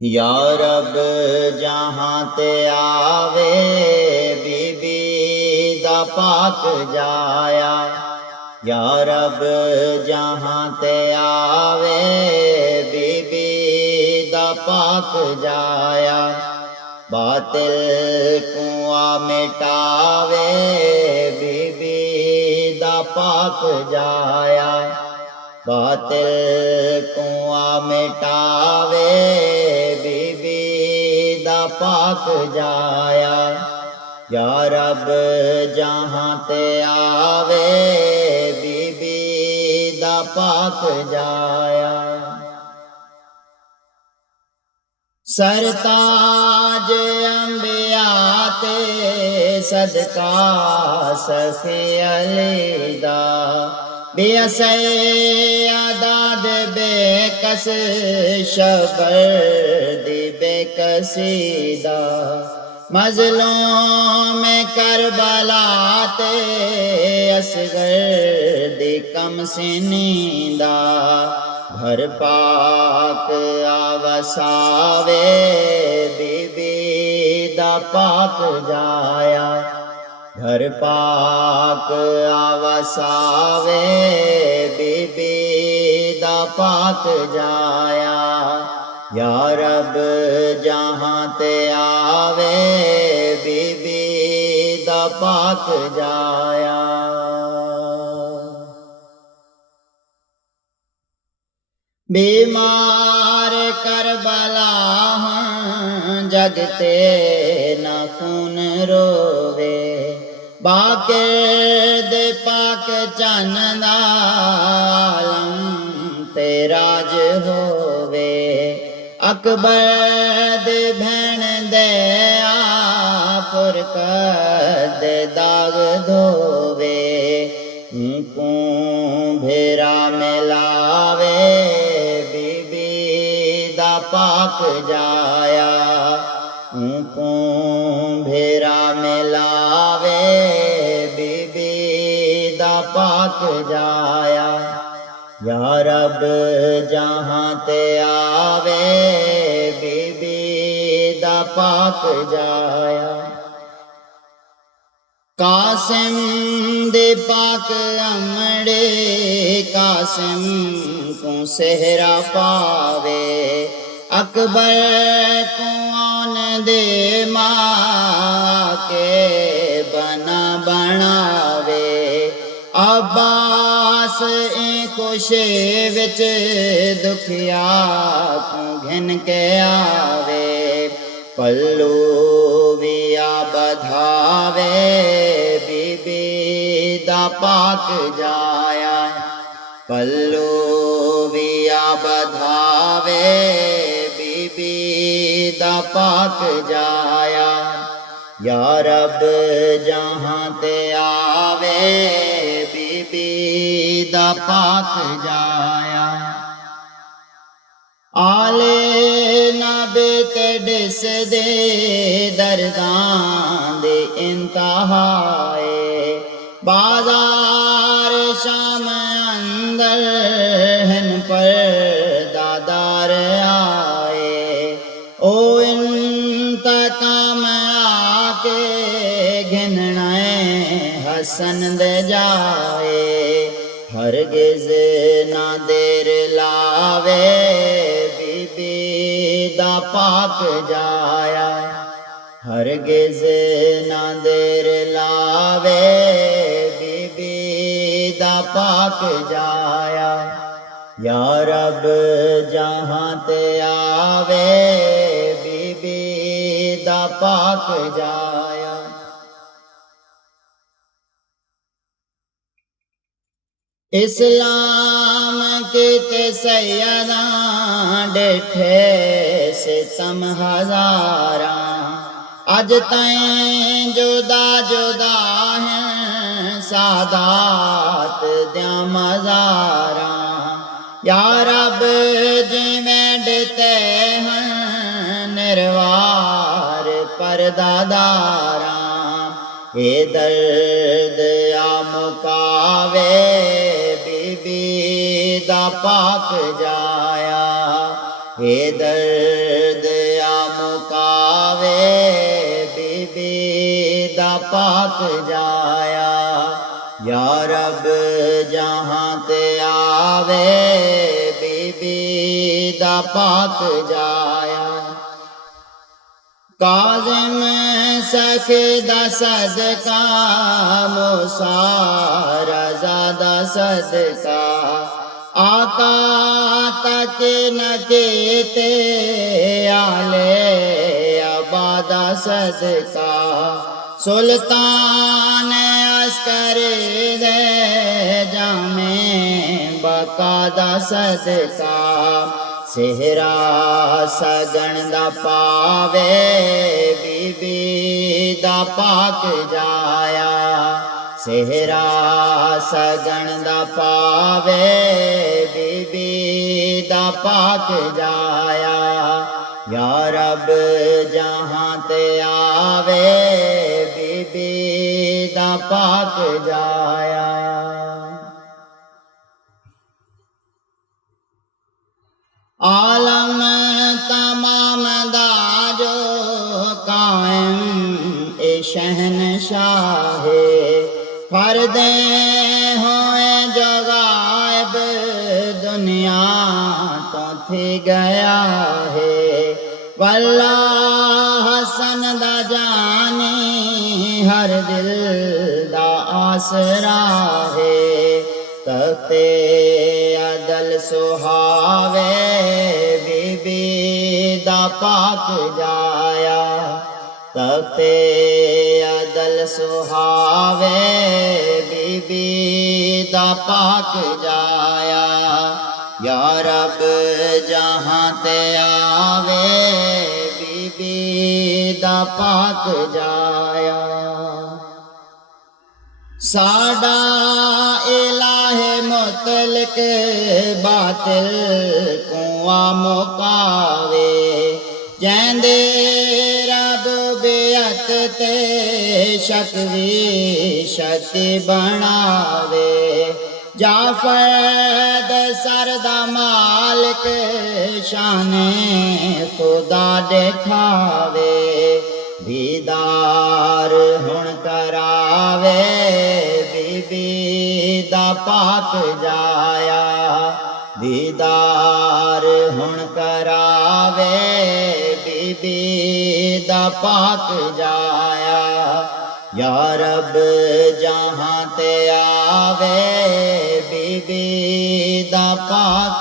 या रब जहाँ ते आवे बीबी दा पाक जाया। या रब जहाँ ते आवे बीबी दा पाक जाया। बातिल कुआं मिटावे बीबी दा पाक जाया। बातिल कुआं मिटावे बीबी दा पाक जाया। या रब जहाँ ते आवे बीबी दा पाक जाया। सरताज अंबिया ते सदका सफी अली दा। बेअसे आदाद बेकस शबर दी बेकसीदा। मजलूम करबला ते असगर दी कम सिनीदा। घर पाक आवसावे बीबी दा पाक जाया। घर पाक आवसावे बीबी दा पाक जाया। या रब जहाँ ते आवे बीबी दा पाक जाया। बीमार करबला जगते न खून रोवे। बाक़िर दे पाक चन्न दा आलम ते राज होवे। अकबर दे भैन दे फुरकत दे दाग धोवे। ऊँकू भेरा मिलावे पाक जाया। ऊँकू भेरा मिलावे बीबी दा पाक जाया। या रब जहाँ ते आवे बीबी दा पाक जाया। कासिम दे पाक अमड़े कासिम को सेहरा पावे। अकबर कुआन दे माँ के बना बनावे। अब्बास खुशे विच दुखिया को घिन के आवे। पल्लू विया बधावे बीबी दा पाक जाया। पल्लू विया बधावे बीबी दा पाक जाया। या रब जहाँ ते आवे बीबी दा पाक जाया। आले नबी ते डिस दे दर्दां दे इंतहाए। बाजार शाम अंदर हिन पर दादार आए। ओ इंतकाम आके घिनने हसन दे जाए। हरगिज ना देर लावे बीबी दा पाक जाया। हरगिज ना देर लावे बीबी दा पाक जाया। या रब जहाँ ते आवे बीबी दा पाक जाया। इस्लाम के ते सैयदा डेठे सितम हजारा। अज तैं जुदा जुदा हैं सादात द्या मज़ारा। या रब जिवें डिते हैं निर्वार परदादारा। ए दर्द आ मुकावे बीबी दा पाक जाया। ए दर्द पाक जाया। या रब जहां ते आवे बीबी दा पाक जाया। काज़िम सखे दा सदका मूसा रज़ा दा सदका। आका तक न केते आले अबादा सदका। सुल्तान अस्कर दे जामे बकादा सदका। सेहरा सगन दा पावे बीबी दा पाक जाया। सेहरा सगन दा पावे बीबी दा पाक जाया। या रब जहां ते आवे बीबी दा पाक जाया। आलम तमाम दा जो कायम ए शहनशाह। फर्दे होए जो गायब दुनिया तो थी गया है। वल्लाह हसन दा जानी हर दिल दा आसरा है। तख्ते अदल सुहावे बीबी दा पाक जाया। तख्ते अदल सुहावे बीबी दा पाक जाया। या रब जहां ते आवे बीबी दा पाक जाया। साडा इलाहे मुतलक बातिल कुआ मुकावे। जैंदे रब बेअत ते शक भी शक्ति बनावे। जाफर सरदा मालिक शाने खुदा दिखावे। दीदार हुण करावे बीबी दा पाक जाया। दीदार हुण करावे बीबी दा पाक जाया। या रब जहां ते आवे बीबी दा पाक